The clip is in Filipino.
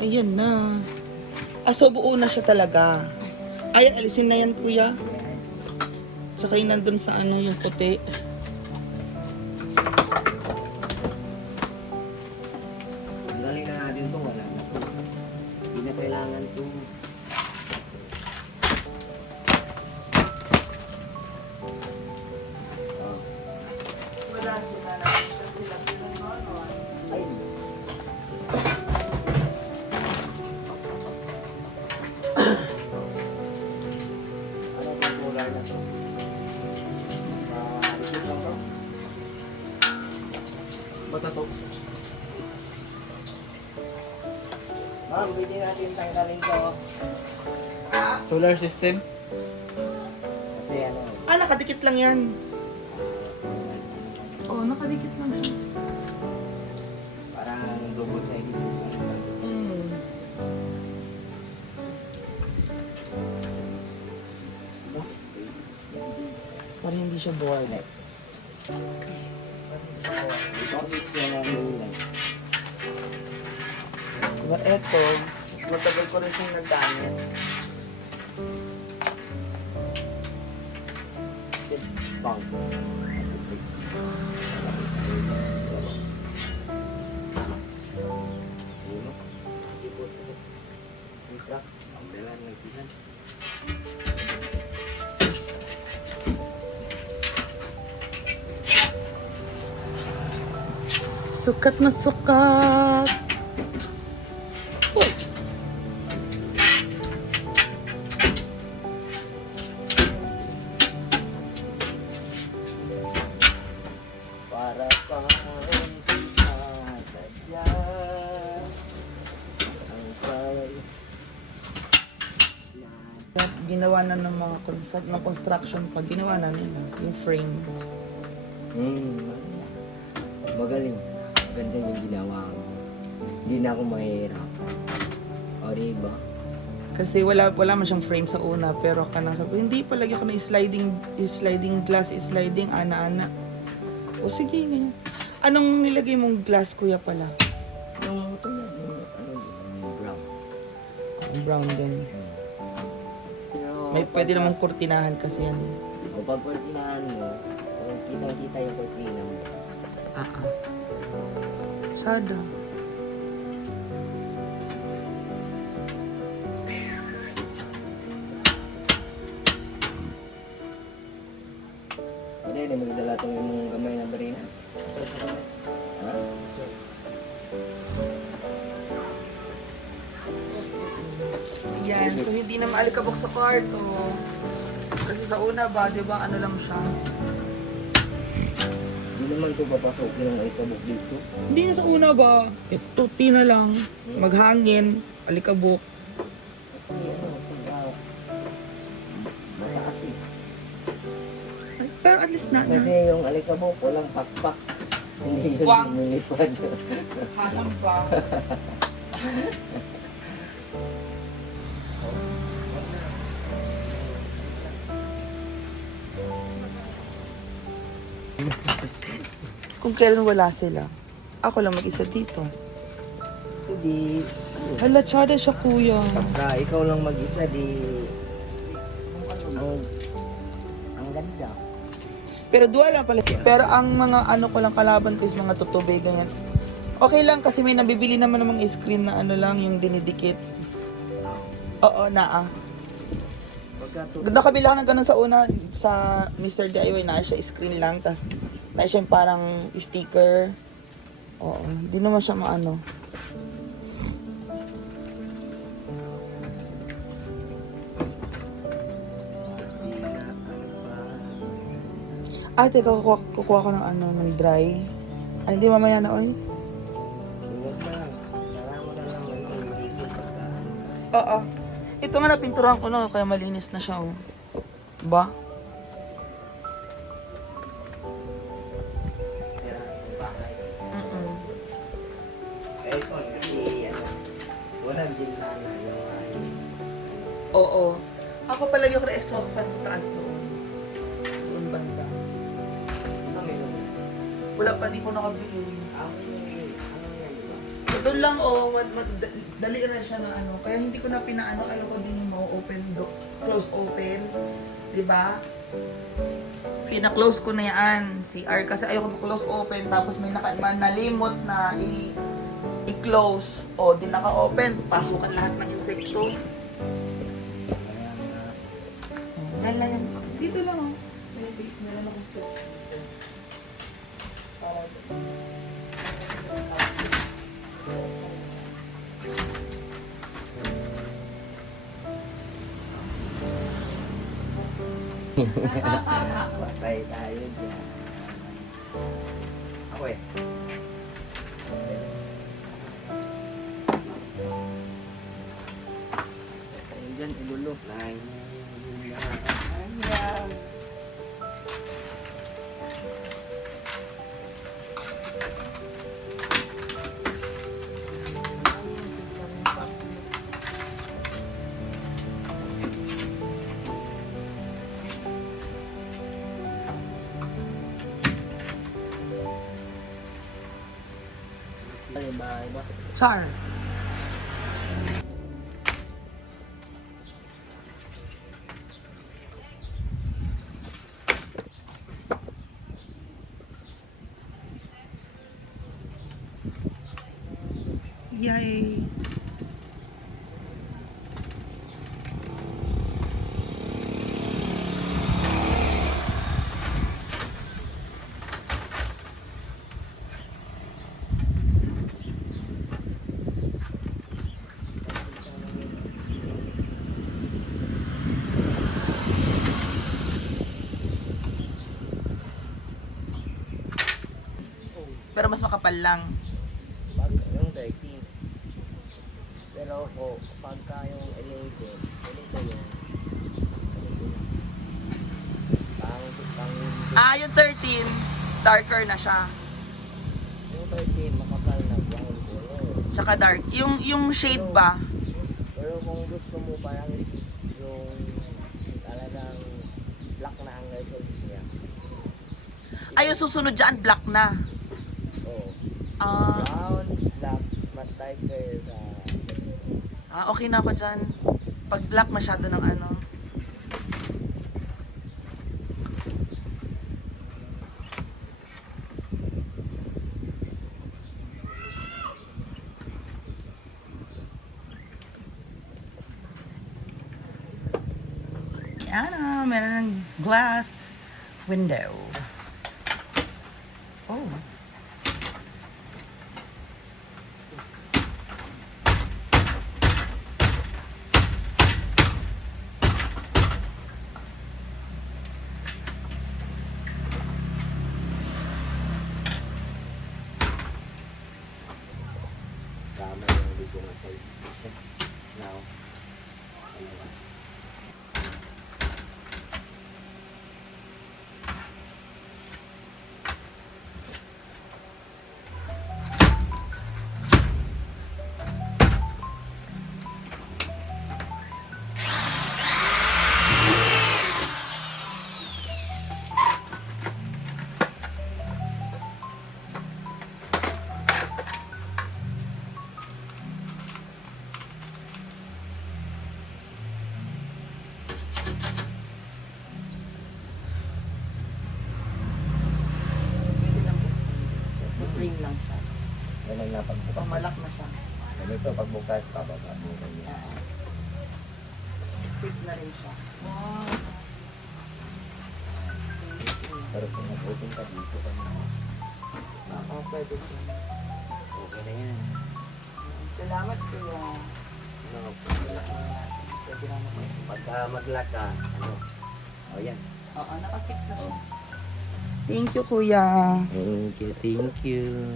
Ayan na. So buo na siya talaga. Ayan, alisin na yan, kuya. Saka yun nandun sa ano, yung puti. Tanggalin na natin to, wala na to. Hindi na kailangan to. Wala sila na. Sila ano. Ay, ano bang kulay na to? Repeat lang to. Bata to. Ma'am, pwede natin tanggalin to. Solar system? Kasi ano, Nakadikit lang yan. Oo, nakadikit lang siya. parang double-sided. Mm. Parang hindi siya board. Ito, yan ang main. Diba, eto, matagal ko rin siyang nagdamit. Bang. Ulo. Ikot. Truck. Ang belan ng sinan. Sukat na sukat! Uy! Para pang sadya. Ang pag... Ginawa na ng mga construction pag ginawa na nila, yung frame. Magaling. Maganda yung ginawa ko. Hindi na ako mahihirapan. O, diba? Kasi wala man siyang frame sa una, pero kanang sabi ko, hindi palagi ako na sliding glass, sliding ana-ana. O sige, ganyan. Anong nilagay mong glass, kuya pala? Yung ito na, yung brown. Ang brown din. Pero, May pwede namang kurtinahan kasi yan. O pag kortinahan mo, kitang-kita yung kortina mo. Sada. Hindi, hindi magdala itong yung gamay na barina. Ha? Yan, so hindi na maalikabok sa kwarto. Kasi sa una ba, di ba, ano lang siya? Hindi naman ito papasokin ng ikabok dito. Hindi na sa una ba? Ito, tina lang. Maghangin, alikabok. Kasi ano, pag mataas eh. Pero at least na. Kasi yung alikabok, walang pakpak. Hindi yun Wang. lumilipad. Hamon pa. Kung kailan wala sila, ako lang mag-isa dito. Hindi. Hala, tsada siya, kuya. Pagka ikaw lang mag-isa, di... Ang ganda. Pero dual lang pala. Pero ang mga ano ko lang kalaban ko is mga tutubig, ganyan. Okay lang kasi may nabibili naman ng mga screen na ano lang, yung dinidikit. Oo, naa. Pagka Nakabila ko ng ganun sa una, sa Mr. DIY, na siya screen lang, tas na siya yung parang sticker. Oo, hindi naman siya maano. Teka, kukuha ko ng ano, ng dry. Ay, hindi mamaya na, oy. Huwag na lang. Saka mo na lang yung liquid pagka... Oo. Ito nga napinturahan ko na, kaya malinis na siya, oh. Ba? Aircon kasi ano, walang bintana yung Oo. Ako palagi ako na exhaust fan sa taas doon. Doon banda. ano meron? Wala pa, di ko nakabili. Ano yan, di ba? Doon lang, oh, dali na siya na ano. Kaya hindi ko na pinaano, ayaw ko din yung open, close open. Diba? Pina-close ko na yan, CR, kasi ayaw ko close open, tapos may nalimot na i-close. O, di naka-open, pasukan lahat ng insekto. Yan lang yan. Dito lang, oh. May base na lang akong set. Para Patay tayo dyan. Ako eh. Ayun dyan, ilulo. Ayan. Iba. Char. Yay! Pero mas makapal lang. Pag yung 30. Pero ako, pagka yung 11, ganito yun. Yung 13, darker na siya. Yung 13, makapal na brown color. Tsaka dark. Yung shade ba? Pero kung gusto mo parang yung talagang black na ang result niya. Ay, yung susunod dyan, black na. Oo. Ah, Brown, black, mas darker sa... okay na ako dyan. Pag black, masyado ng ano. Yan na, meron ng glass window. Oh. Tama yung dito na size. Now, ano ba? Pwede lang buksan. Sa frame lang siya. Yan ang napagbukas. Pamalak na siya. Ganito, pagbukas, pababa mo ganyan. Stick na rin siya. Wow. Pero kung mag-open ka dito ka na, Pwede siya. okay na yan. Salamat kuya. Ano, Pwede na naman. pagka mag-lock ka, ano, o yan. Oo, nakafit na siya. Thank you kuya. Thank you, thank you.